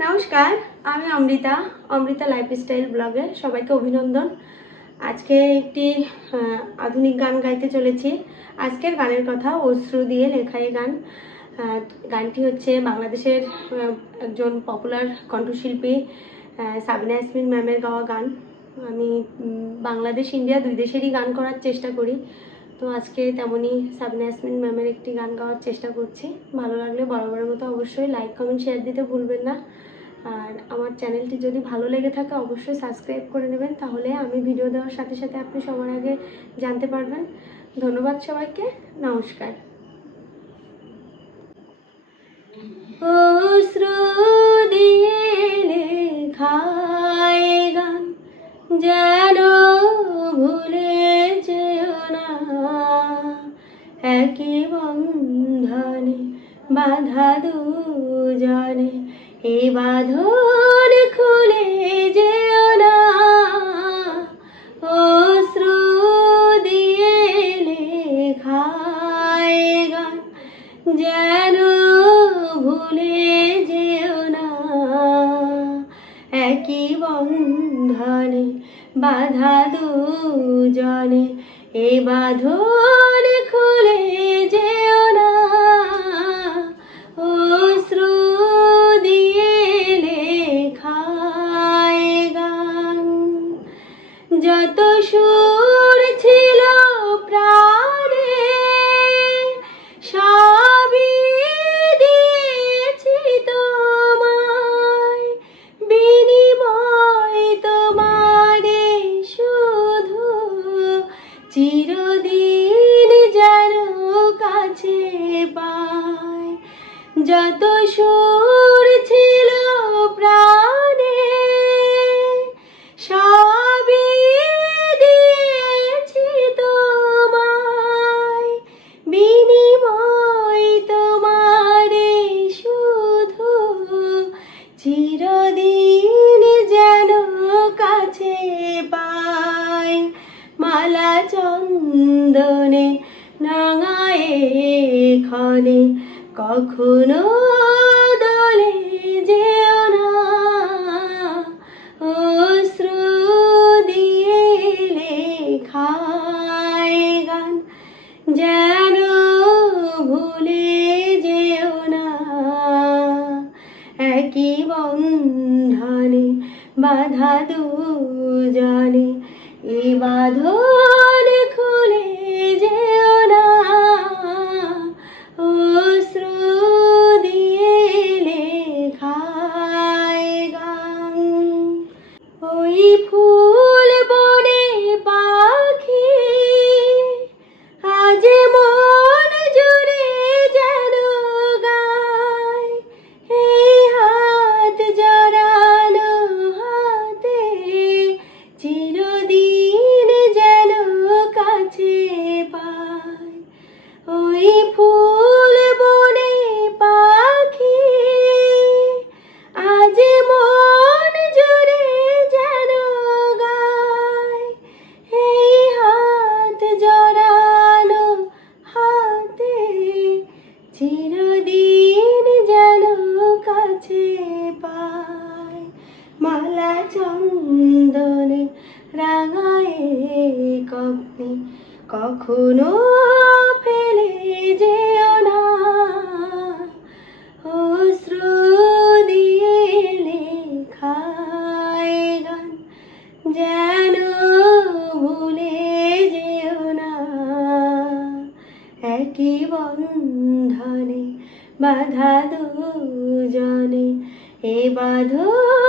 নমস্কার, আমি অমৃতা অমৃতা লাইফস্টাইল ব্লগে সবাইকে অভিনন্দন। আজকে একটি আধুনিক গান গাইতে চলেছি। আজকের গানের কথা অশ্রু দিয়ে লেখা এই গান। গানটি হচ্ছে বাংলাদেশের একজন পপুলার কণ্ঠশিল্পী সাবিনা ইয়াসমিন ম্যামের গাওয়া গান। আমি বাংলাদেশ, ইন্ডিয়া দুই দেশেরই গান করার চেষ্টা করি। তো আজকে তেমনই সাবিনা ইয়াসমিন ম্যামের একটি গান গাওয়ার চেষ্টা করছি। ভালো লাগলে বরাবরের মতো অবশ্যই লাইক কমেন্ট শেয়ার দিতে ভুলবেন না। আর আমার চ্যানেলটি যদি ভালো লেগে থাকে অবশ্যই সাবস্ক্রাইব করে নেবেন, তাহলে আমি ভিডিও দেওয়ার সাথে সাথে আপনি সবার আগে জানতে পারবেন। ধন্যবাদ সবাইকে, নমস্কার। অশ্রু বাধা দুজনে, এ বাঁধন খুলে যেও না। অশ্রু দিয়ে লেখায় গান, যেন ভুলে যেও না। একই বন্ধনে বাধা দুজনে, এ বাঁধন খুলে যেও যত সুর ছিল প্রাণে, সবই দিয়েছি তোমায়। বিনিময় তোমারে শুধু চিরদিন যেন কাছে পায় যত সুর মালা চন্দনে নাঙায়ে ক্ষণে কখনো দলে যেও না। অশ্রু দিয়ে লেখায় গান যেন ভুলে যেও না। একই বন্ধনে বাধা দুজনে এ বাঁধন কখনো ফেলে যেও না। অশ্রু দিয়ে লেখায় গান যেন ভুলে যেও না। একই বন্ধনে বাধা দুজনে, এ বাঁধন